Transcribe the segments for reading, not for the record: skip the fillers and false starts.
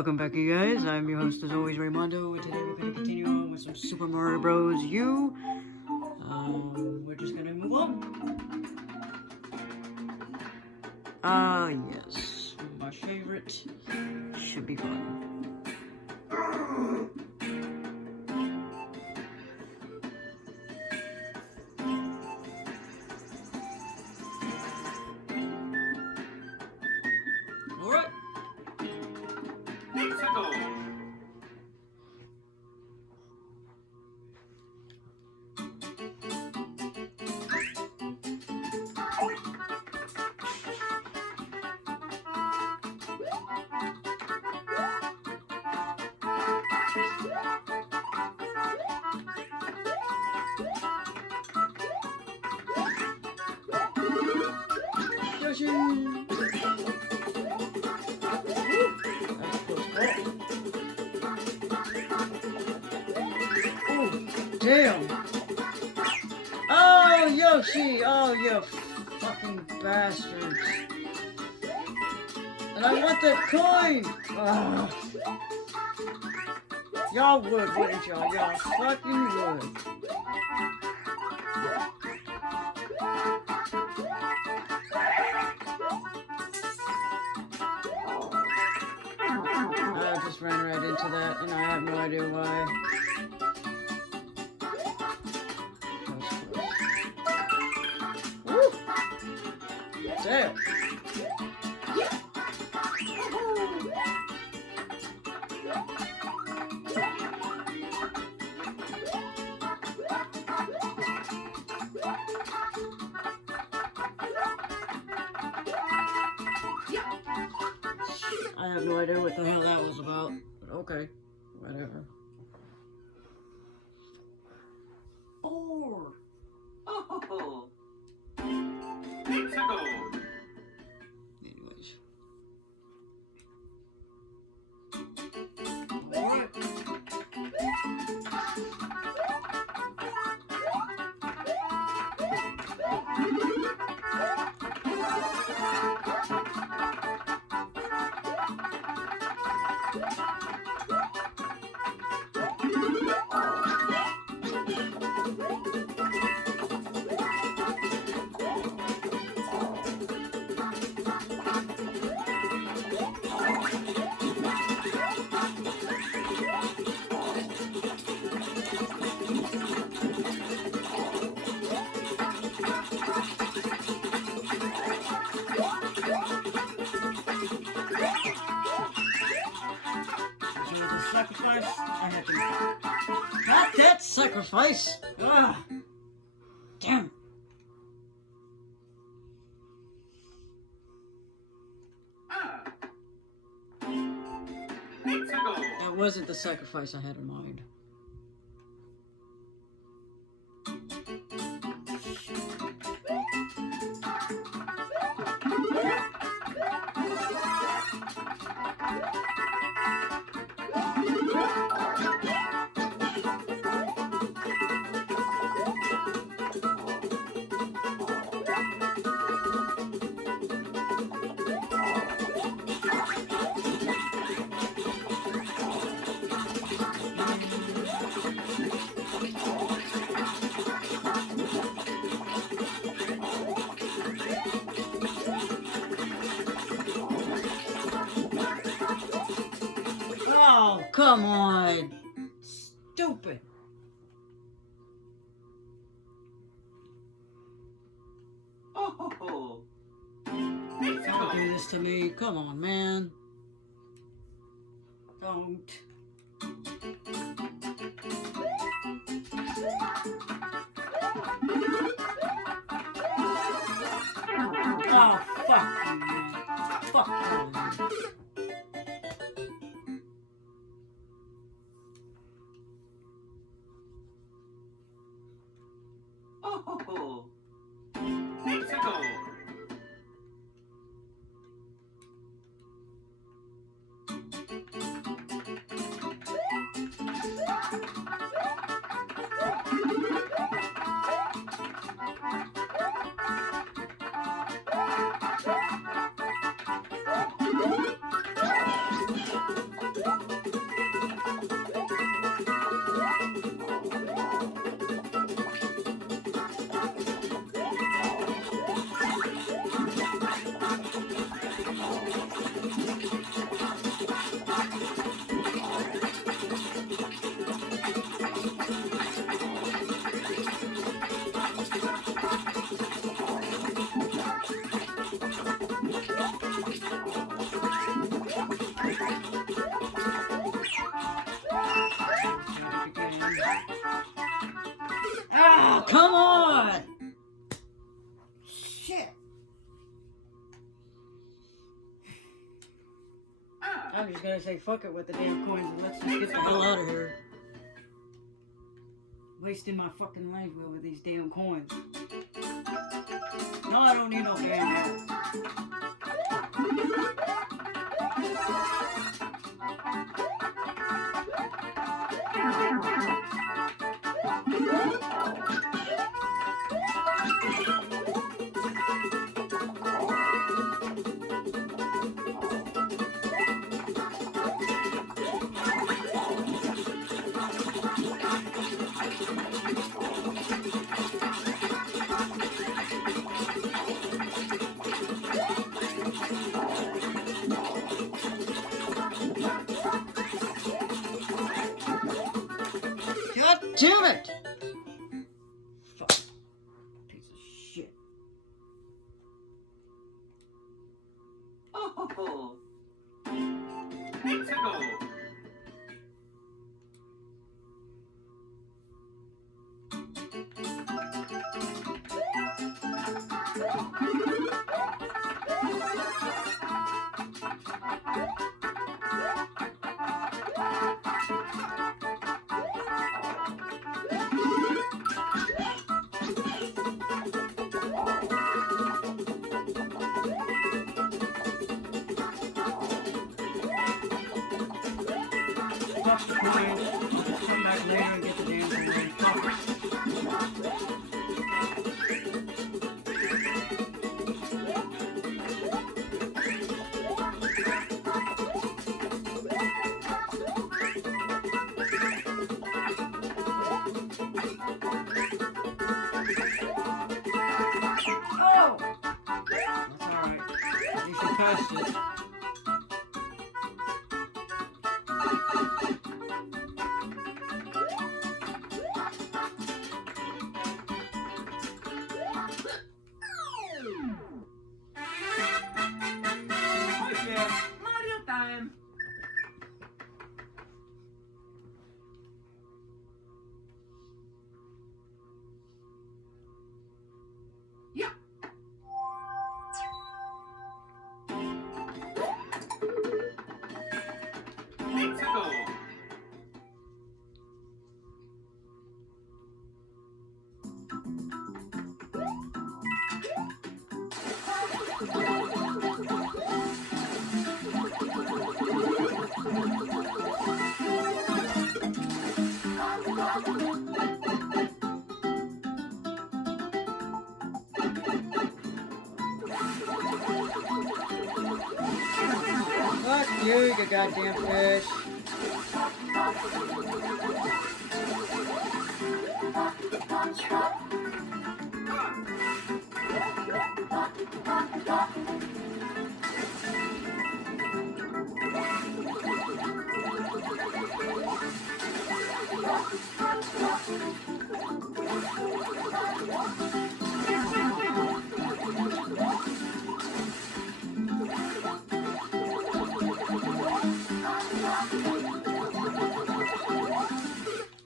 Welcome back, you guys. I'm your host, as always, Raymondo, and today we're going to continue on with some Super Mario Bros. U. We're just going to move on. Yes. My favorite. Should be fun. Alright. Let's go. Yoshi! Oh, damn! Oh, Yoshi! Oh, you fucking bastards! And I want that coin! Ugh. Y'all would, wouldn't y'all? Y'all fucking would. I just ran right into that, and I have no idea why. Woo! Damn! I have no idea what the hell that was about, but okay, whatever. Four. Oh. Let's go. Anyways. Alright. Sacrifice. I had to. Not that sacrifice. Ah, damn. Let's go. That wasn't the sacrifice I had in mind. Oh, come on. Stupid. Oh. Let's Don't go. do this to me. Come on, man. Don't. Oh, fuck you, man. Fuck you. Oh. Let's go. Ah, come on! Shit! I'm just gonna say fuck it with the damn coins and let's just get the hell out of here. Wasting my fucking life with these damn coins. No, I don't need no damn help. God damn it! Fuck. Piece of shit. Oh. Let's go. Fuck the coins. Just come back later and get the damn thing. Fuck. Oh! That's alright. At least you passed it. Oh yeah. Mario time. Yeah. Let's go. Fuck you, you goddamn fish.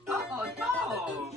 Oh no.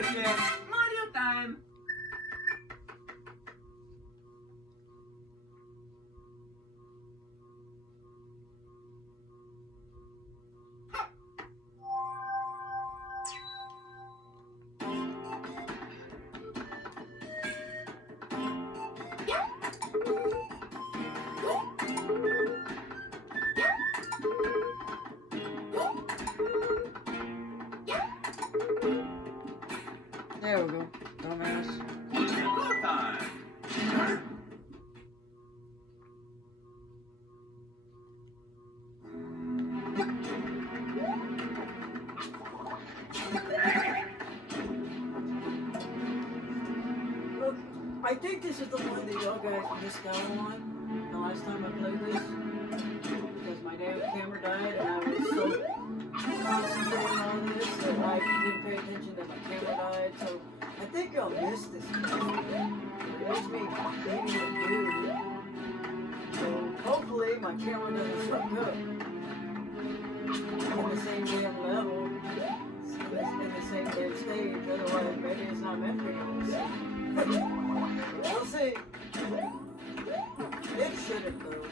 Okay, Mario time. There we go. Dumbass. Go time. Look, I think this is the one that y'all guys missed out on the last time I played this. Because my damn camera died and I was so concentrating on this that I didn't pay attention that my camera died. So I think y'all missed this one. It makes me baby a dude. So hopefully my camera doesn't fuck up. On the same damn level. In the same damn stage. Otherwise maybe it's not meant for y'all. We'll see. It shouldn't though.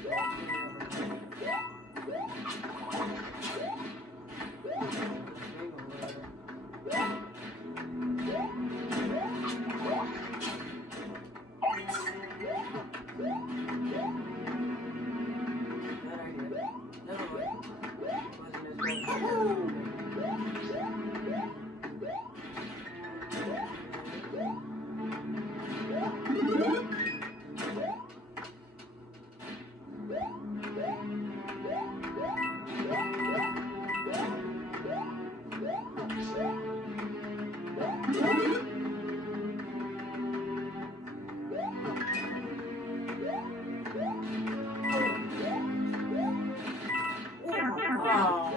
Bad idea. Never mind. Wasn't as well. Wow.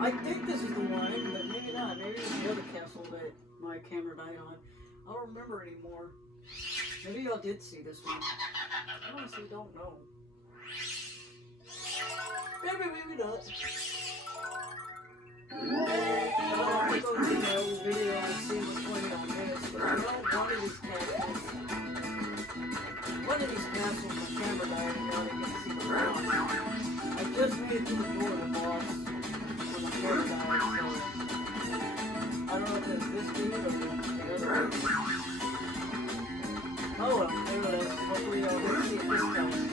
I think this is the one, but maybe not. Maybe it's the other castle that my camera died on. I don't remember anymore. Maybe y'all did see this one. I honestly don't know. Maybe not. I'll have to go to the old video and see which one y'all missed. But I know one of these castles, my camera died and y'all didn't get to see the boss. I just made it to the door of the boss when my camera died, so I don't know if it's this dude or the other one. Oh well, there it is. Hopefully y'all will see it this time.